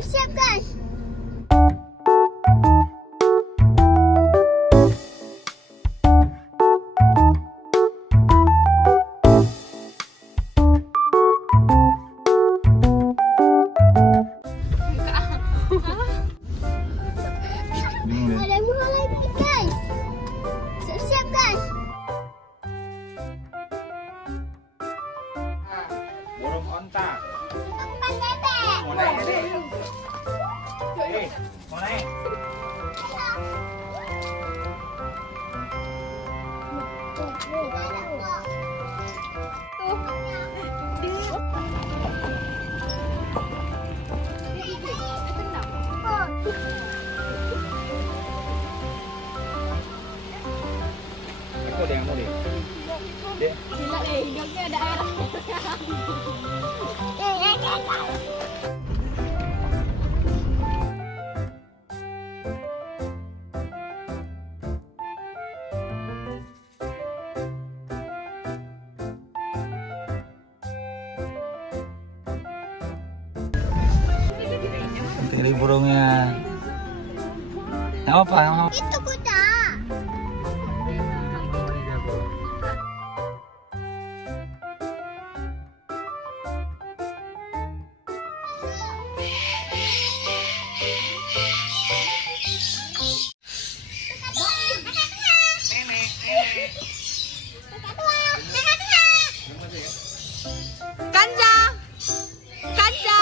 Siap guys. Ada mulai guys. Siap guys. Burung onta. Umpan bebek. Mau naik deh. Mau naik. Itu ada yang mau deh. Dek. Gila deh, hidungnya ada air. Ini burungnya. Yang apa? Itu kuda. Kanza. Kanza.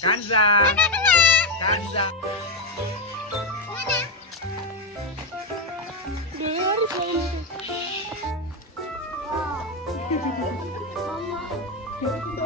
Kanza. Kanza. Mama.